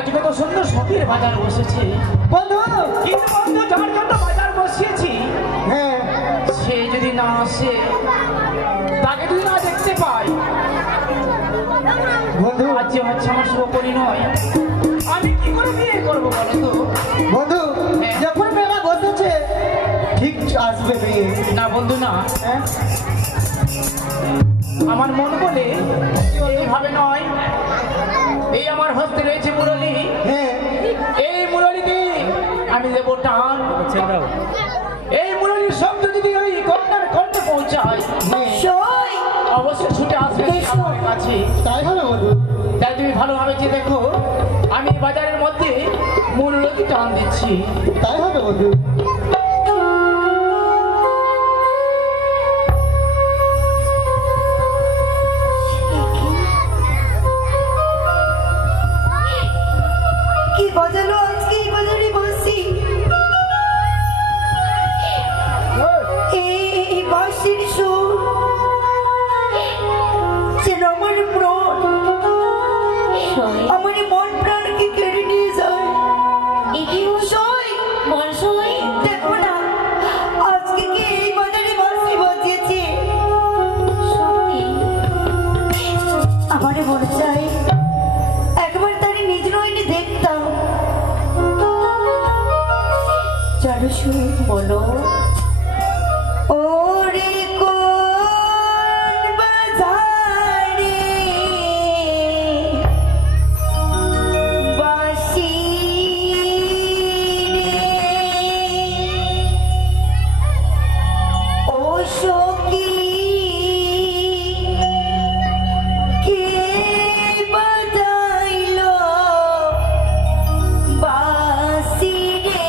আজকে তো সুন্দর শখের বাজার বসেছে বন্ধু। কিন্তু বন্ধু যার জন্য বাজার বসিয়েছি হ্যাঁ সে যদি না আসে, তাকে যদি না দেখতে পাই, বন্ধু। আজ যে হচ্ছে আমার শুভ পরিণয়, আমি কি করে বিয়ে করবো বলো তো? বন্ধু যখন মেলা বসেছে ঠিক আসবে বিয়ে। না বন্ধু না, হ্যাঁ আমার মন বলে এইভাবে নয়। এই আমার হস্তে রয়েছে মুরলী, হ্যাঁ এই মুরলীতে আমি দেবো টান। এই মুরলীর শব্দ যদি ওই কন্যার কণ্ঠে পৌঁছায়, অবশ্যই ছুটে আসবে আমার কাছে। তাই হবে বন্ধু। তাই তুমি ভালোভাবে যে দেখো, আমি বাজারের মধ্যে মুরলীকে টান দিচ্ছি। তাই হবে বন্ধু। কি বাজালো আজকে এই বাজারে বসি, এই বাঁশির সুর যেন আমার মন প্রাণকে কেড়ে নিয়ে যায়। দেখো না আজকে কি এই বাজারে বাঁশি বাজিয়েছে। আমারে মনে চাই একবার তারে নিজ নয়নে দেখতাম। চারুসু বলো ওরে কোন বাজারে বাঁশি রে, ও সখী কে বাজাইলো বাঁশি রে,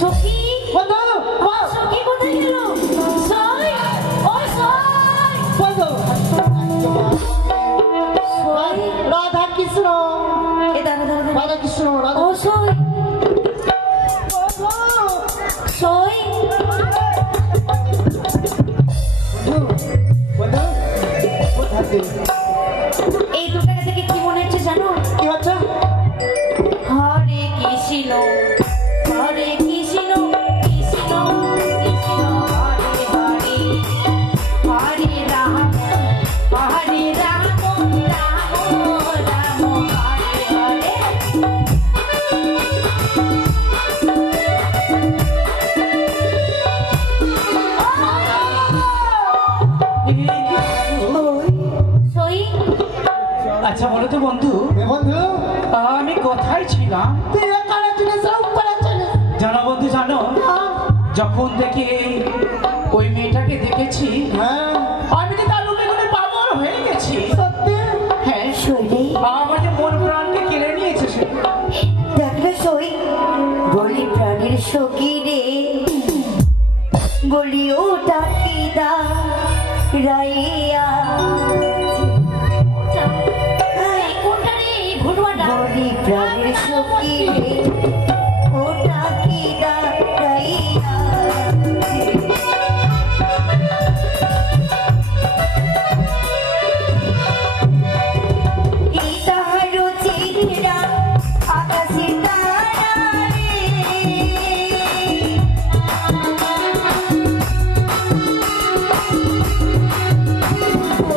সখী বন্ধু সখী কোথায় গেল? সই ও সই বন্ধু সই রাধা কৃষ্ণ এ দাঁড়া দাঁড়া দাঁড়া। রাধা কৃষ্ণ রাধা ও সই সই বন্ধু কোথায় গেলি? এই দোকানে থেকে কি মনে হচ্ছে জানো? কি হচ্ছে? হরে কৃষ্ণ হরে কৃষ্ণ কৃষ্ণ কৃষ্ণ হরে হরে হরে রাম হরে রাম রাম রাম হরে হরে সই আচ্ছা বলো তো বন্ধু, এ বন্ধু আমি কোথায় ছিলাম তুই এখানে ছিলিস না উপরে ছিলিস? জানো বন্ধু জানো, যখন থেকে ওই মেয়েটাকে দেখেছি হ্যাঁ আমি তো তার রূপে করে পাগল হয়ে গেছি। সত্যি হ্যাঁ সই আমার যে মন প্রাণকে কেড়ে নিয়েছে সে। দেখলে সই বলি প্রাণের সখী রে বলি ওটা কি দা রাইয়া বলি প্রাণের সখী রে ওটা কি দা রাইয়া তাহারো চেহারা আকাশে তারা রে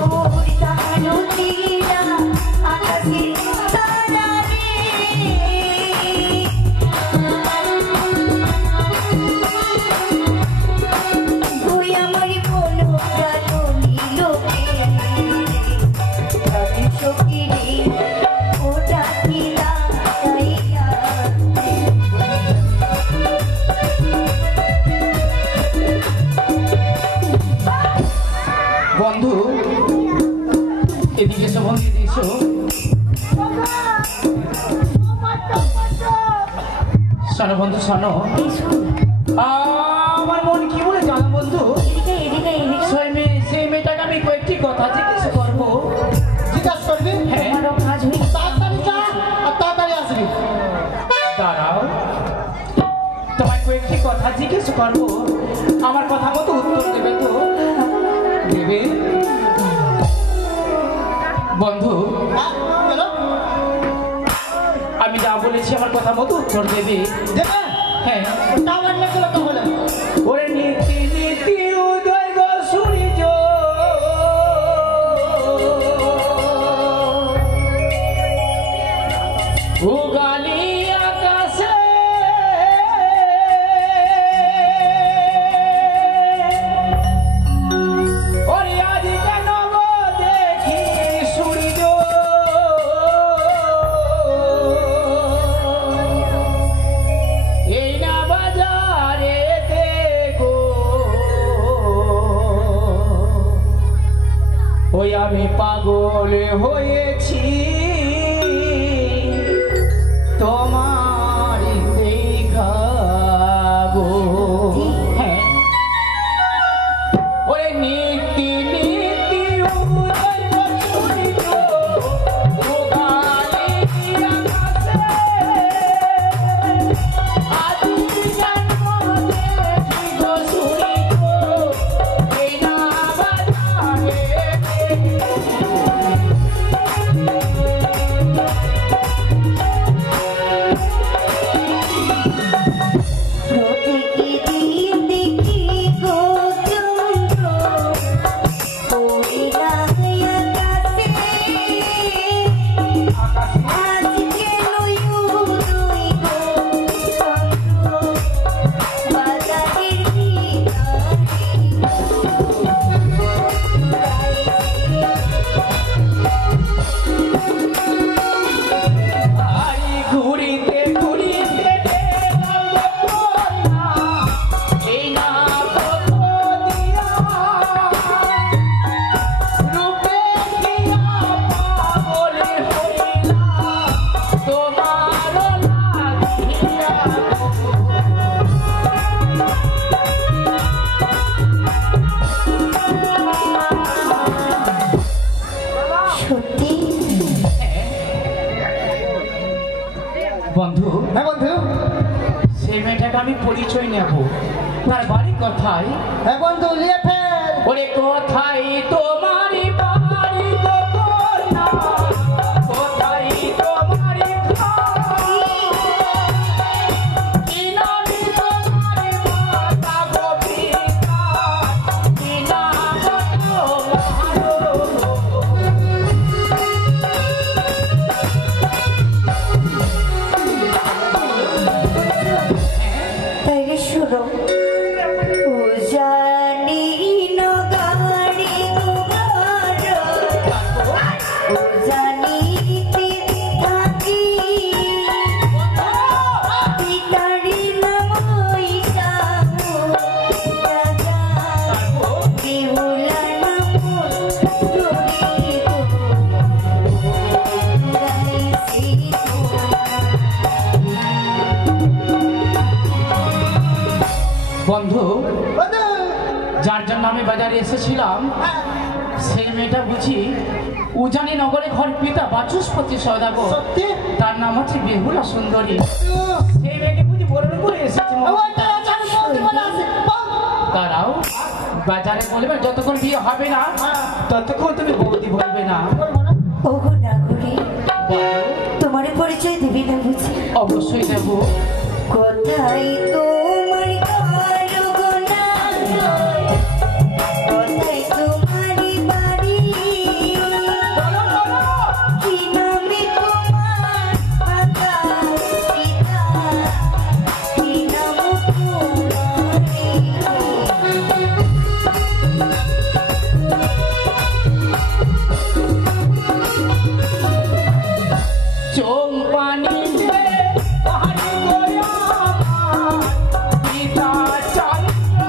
ওর তাহারো চেহারা আকাশে তারা রে ওই আমার কোনো প্রাণ নিল সখী রে ওটা কি লাগাইয়া বন্ধু এদিকে এসো বন্ধু, এদিকে এসো। শোনো বন্ধু শোনো, আমার মন কি বলে জানো বন্ধু, সেই মেয়েটাকে আমি কয়েকটি কথা জিজ্ঞেস করবো। জিজ্ঞাসা করবি? হ্যাঁ কাজ হয়ে তাড়াতাড়ি যা আর তাড়াতাড়ি আসবি। দাঁড়াও, তোমায় কয়েকটি কথা জিজ্ঞেস করবো, আমার কথা মতো উত্তর দেবে তো? দেবে বন্ধু? হ্যাঁ গেল আমি যা বলেছি আমার কথা মতো উত্তর দেবে? দেবে? হ্যাঁ। টাওয়ার লেগে গেল তাহলে। ওরে নীতি নীতি উদয় গো সূর্য উগালি আকাশে ওরে আজ কেন গো দেখি সূর্য এই না বাজারে দেখো ওই আমি পাগল হয়েছি তোমার দেখা গো। হ্যাঁ ওরে নীতি নীতি উদয় সূর্য উগালি আকাশে আদি জন্ম দেখি গো সূর্য এই না বাজারে সেই মেয়েটাকে আমি পরিচয় নেব। তার বাড়ি কোথায়? হ্যাঁ বন্ধু লিয়ে ফেল। ওরে কোথায় তোমার বাড়ি গো কন্যা? কোথায় তোমার ঘর? কি নামে তোমার মাতা গো পিতা? কি নাম তোমার? তাইলে শুনো ও জানি না গাড়ি ঘোড়ার, ও জানিতে থাকি পিতারি নাম ইসামু রাজা দেউলা নাম ধরি গো গাইছি বন্ধু, বন্ধু যার জন্য আমি বাজারে এসেছিলাম সেই মেয়েটা বুঝি উজানি নগরে ঘর পিতা বাচস্পতি সদাগর, সত্যি তার নাম হচ্ছে বেহুলা সুন্দরী। সেই মেয়েকে বুঝি বরণ করে এসেছে। তারাও বাজারে বলবে যতক্ষণ বিয়ে হবে না ততক্ষণ তুমি বৌদি বলবে না। ওগো নাগরী, বলো, তোমার পরিচয় দিবি না বুঝি? অবশ্যই দেবো। কোথায় তোমার ঘর গো নাগর? কোথায় তোমার বাড়ি? কি নামে তোমার মাতা পিতা? কি নাম তোমারি? চোপানি পাহাড়ি গোয়া পিতা চন্দ্র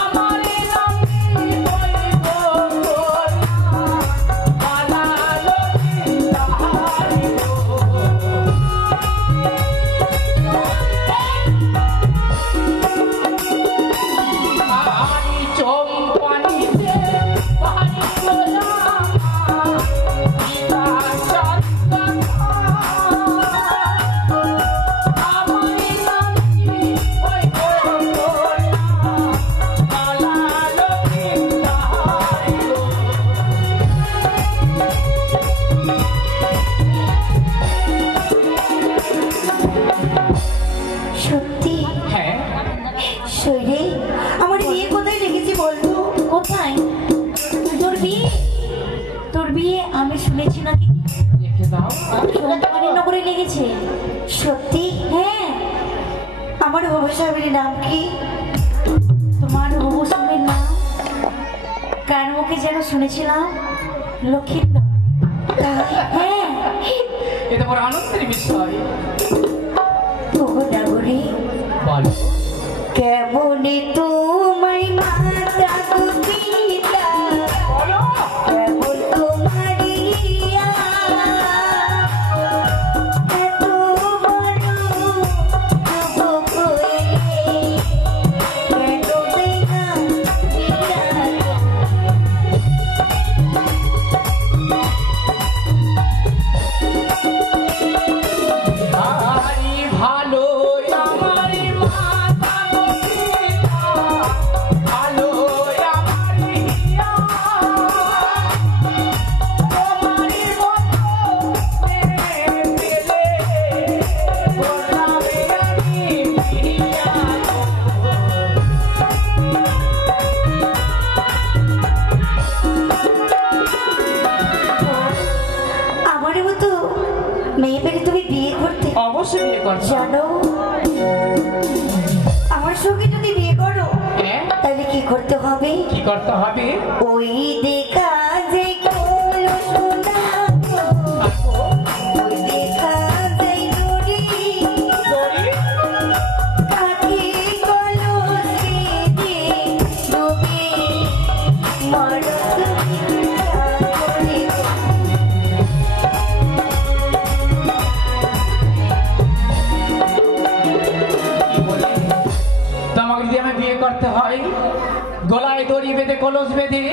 আমারে নামি বইব বানালো তাহারি পাহাড়ি চোপানি পাহাড়ি গোয়া সত্যি হ্যাঁ, শৈলে আমার বিয়ে কোথায় রেখেছি বলতো? কোথায় তোর বিয়ে আমি শুনেছি নাকি রেখে দাও। নগরে লেগেছে? সত্যি? হ্যাঁ। আমার বাবা সাহেবের নাম কি? তোমার বাবু সাহেবের নাম কার মুখে যেন শুনেছিলাম লক্ষিন্দর। হ্যাঁ, এটা বড় আনন্দের বিষয়। ওগো নাগরী, বলো, কেমনে তোমার মাতা গো পিতা? বলো, কেমন তোমার ইয়া? এত বড় যুবক হয়ে কেন দেনা দিয়া? ভারী ভালো আমার মাতা গো পিতা, ভালো আমার হিয়া। তোমারই মতো মেয়ে পেলে গোলামে আমি হিয়া। আমার মতো মেয়ে পেলে তুমি বিয়ে করতে? অবশ্যই বিয়ে করছো। জানো, আমার সঙ্গে যদি বিয়ে করো হ্যাঁ, তাহলে কি করতে হবে? কি করতে হবে? ওই দেখা যে কোলো সোনা গো, ওই দেখা যে নুরি দড়ি, পাখি কলো স্মৃতি ডুবে মরত সাগরে গো। কি বলে? তোমাকে যদি আমি বিয়ে করতে হয় গলায় দড়ি বেঁধে কলস বেঁধে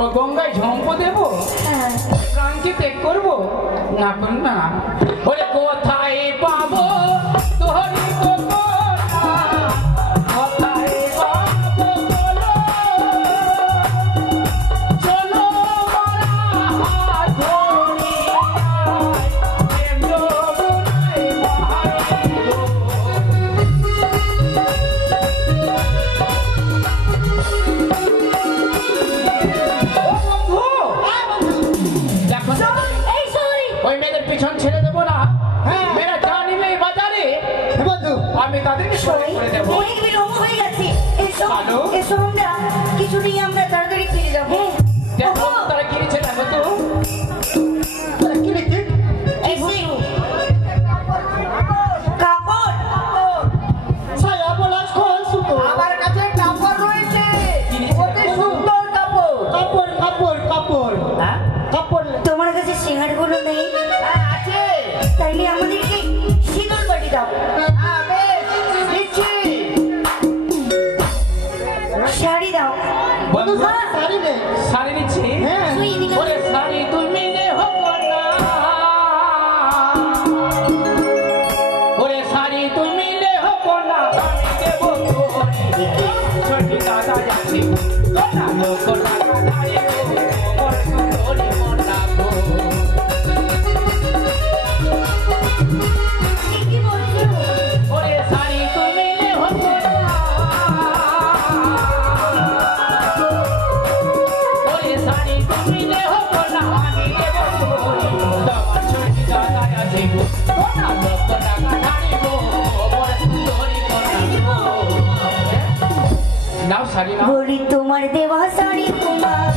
ও গঙ্গায় ঝম্প দেবো, হ্যাঁ, প্রাণকে ত্যাগ করবো? না করুন না। ওরে কোথায় আমি তাদেরকে সই, করে দেবো। অনেক বিলম্ব হয়ে গেছে। এসো, ভালো। এসো আমরা কিছু নিয়ে আমরা তাড়াতাড়ি ফিরে যাবো। দেখো ওগো, তারা কিনেছে দেখো তো। তারা কি রেখে এসে কাপড় ছায়া পলাশ খোল সুতো আমার কাছে কাপড় রয়েছে, কিনেছে অতি দেখো। সুন্দর কাপড়। কাপড় কাপড় কাপড় হ্যাঁ? কাপড় তোমার কাছে সিঙ্গারগুলো নেই, হ্যাঁ, আছে। তাইলে আমাদেরকে সিঁদুর বাটি দাও। হ্যাঁ, বেশ, দিচ্ছি। শাড়ি দাও। বন্ধু হ্যাঁ। শাড়ি নেই শাড়ি নিচ্ছি। হ্যাঁ তুই এদিকে ওরে শাড়ি তুমি নে হবো না, ওরে শাড়ি তুমি নে হবো না, আমি দেবো তোরি। ছোটি দাদা যাচ্ছি কোনা লোক টাকা দাঁড়িয়ে ওর সুন্দরী মনা গো। কি বলছো? ওরে শাড়ি তুমি নে হবো না, ওরে শাড়ি তুমি নে হবো না, আমি দেবো তোরি। তোমার ছোটি দাদা যাচ্ছি কোনা লোক টাকা দাঁড়িয়ে ওর সুন্দরী মনা গো। নাও শাড়ি নাও। বলি তোমার দেওয়া শাড়ি তোমার,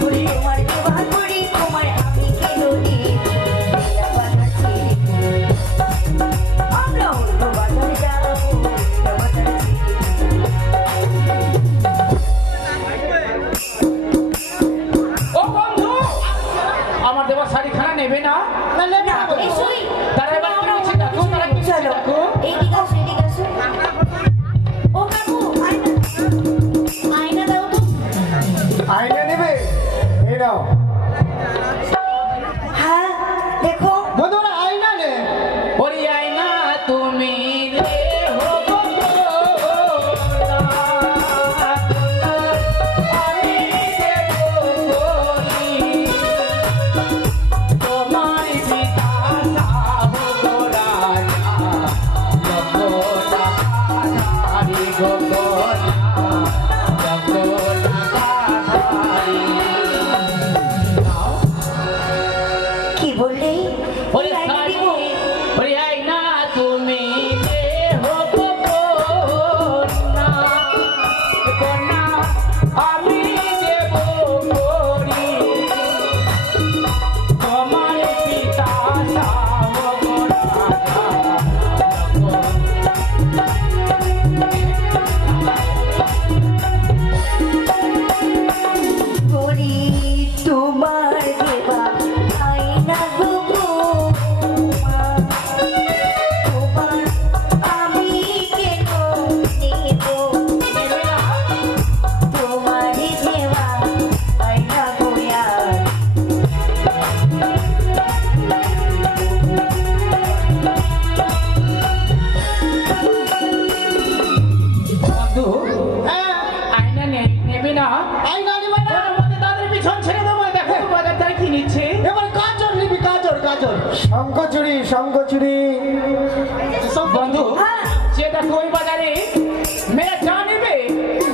বলি তোমার দেওয়া ঘড়ি তোমার, আমি কেন রে বেলা বাঁধা ছেড়ে আমরা অন্য বাজারে যাবো, বেলা বাঁধা ও বন্ধু, আমার দেওয়া শাড়ি খানা নেবে না? ছেড়ে না, এসোই। তারা এবার কি নিচ্ছে দেখো, তারা কি নিচ্ছে চলো, দেখো। এইদিকে আসো, এদিকে আসো। ও কাকু, আয়না, আয়না দাও তো। আয়না নেবে এই নাও হ্যাঁ, দেখো। বন্ধু ওরা আয়না নে ওরে আয়না তুমি রে হবো না, আমি দেবো তোরি। তোমার পিতা হবো রাজা, লোকটা কাধারি গো গোলা, লোকটা কাধারি। নাও। কি বললে? ওরে এই আয়না শাড়ি, দিব? ওরে আয়না তুমি রে হবো না, কন্যা আমি দেবো তোরি। তোমার পিতা হবো রাজা, বলি তোমার দেবা আয়না গো মা, তোমার আমি কেন নেব, নেবে না? তোমার দেবা আয়না গো আর বন্ধু, হ্যাঁ আয়না নেবে না? আয়না নেবে না ওর মধ্যে তাদের পিছন ছেড়ে দেবো, দেখো বাজার তারা কি নিচ্ছে। এবার কাজল নিবি কাজল কাজল শঙ্কচুরি শঙ্কচুরি বন্ধু, হ্যাঁ। যে দেখো ওই বাজারে মেয়েরা চা নেবে,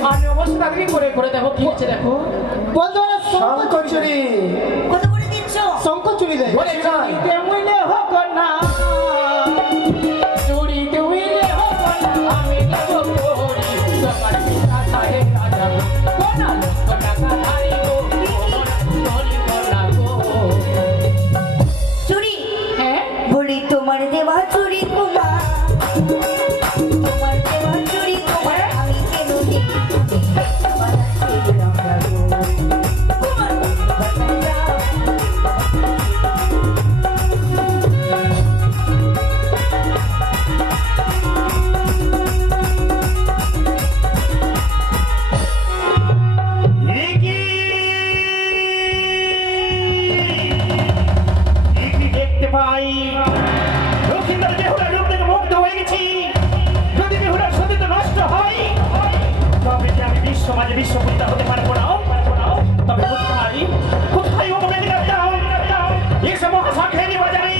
আমি অবশ্যই তাদেরকে করে করে দেখো কি হচ্ছে দেখো। বন্ধু ওরা শঙ্কচুরি কত করে দিচ্ছ? শঙ্কচুরি দেয় ওরে চুরিতে মুইলে হোক না, চুরিতে মুইলে হোক না, আমি দেবো তোরি। তোমার পিতা সাহেব রাজা গো, কোনা লোক টাকা ধারি গো, ওর সুন্দরী মনা গো। চুরি, হ্যাঁ, বলি তোমার দেওয়া চুরি তোমার, তোমার দেওয়া চুরি তোমার, আমি কেন নেব, বাধা ছেড়ে আমরা গো, তোমার বাজারে যাবো। দেখতে পাই লক্ষ্মীদার বেহুলার রূপ থেকে মুগ্ধ হয়ে গেছি। যদি বেহুলার সতীত্ব নষ্ট হয়, তবে যে আমি বিশ্ব মাঝে বিশ্ববিদ্যা হতে পারবো না। তবে কোথায় কোথায় ও এসে মহাসাখেরি বাজারে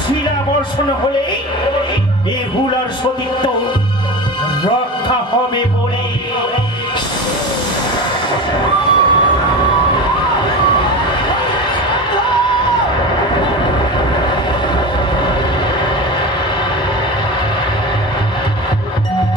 শিলা বর্ষণ হলে বেহুলার সতীত্ব